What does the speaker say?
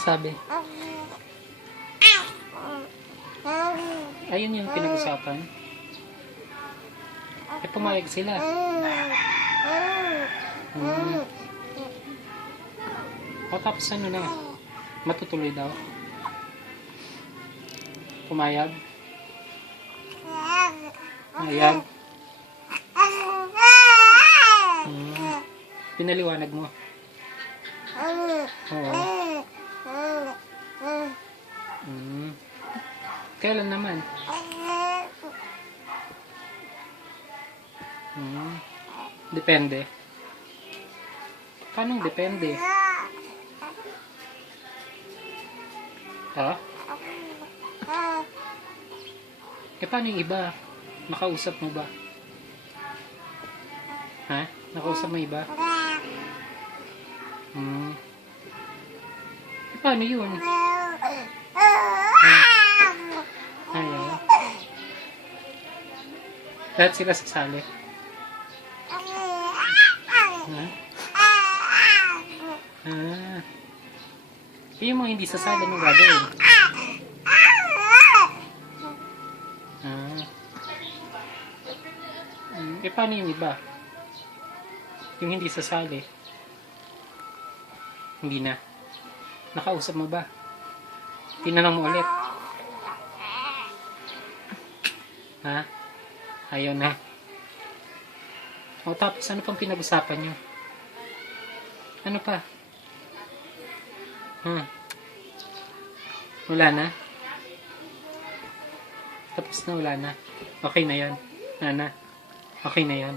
Anong sabi? Ayun yung pinag-usapan. Eh, pumayag sila. O tapos ano na? Matutuloy daw. Pumayag. Pumayag. Pinaliwanag mo. Oo. Kailan naman? Depende. Paano depende? Ha? Eh paano yung iba? Nakausap mo ba? Ha? Nakausap mo iba? Eh paano yun? Ayaw. Lahat sila sasali. Ha? Yung mga hindi sasali mo gagawin. Eh paano yung iba? Yung hindi sasali. Hindi na. Nakausap mo ba? Tinanong mo ulit. Ha? Ayaw na. O tapos ano pang pinag-usapan nyo? Ano pa? Wala na? Tapos na, wala na. Okay na yan. Nana. Okay na yan.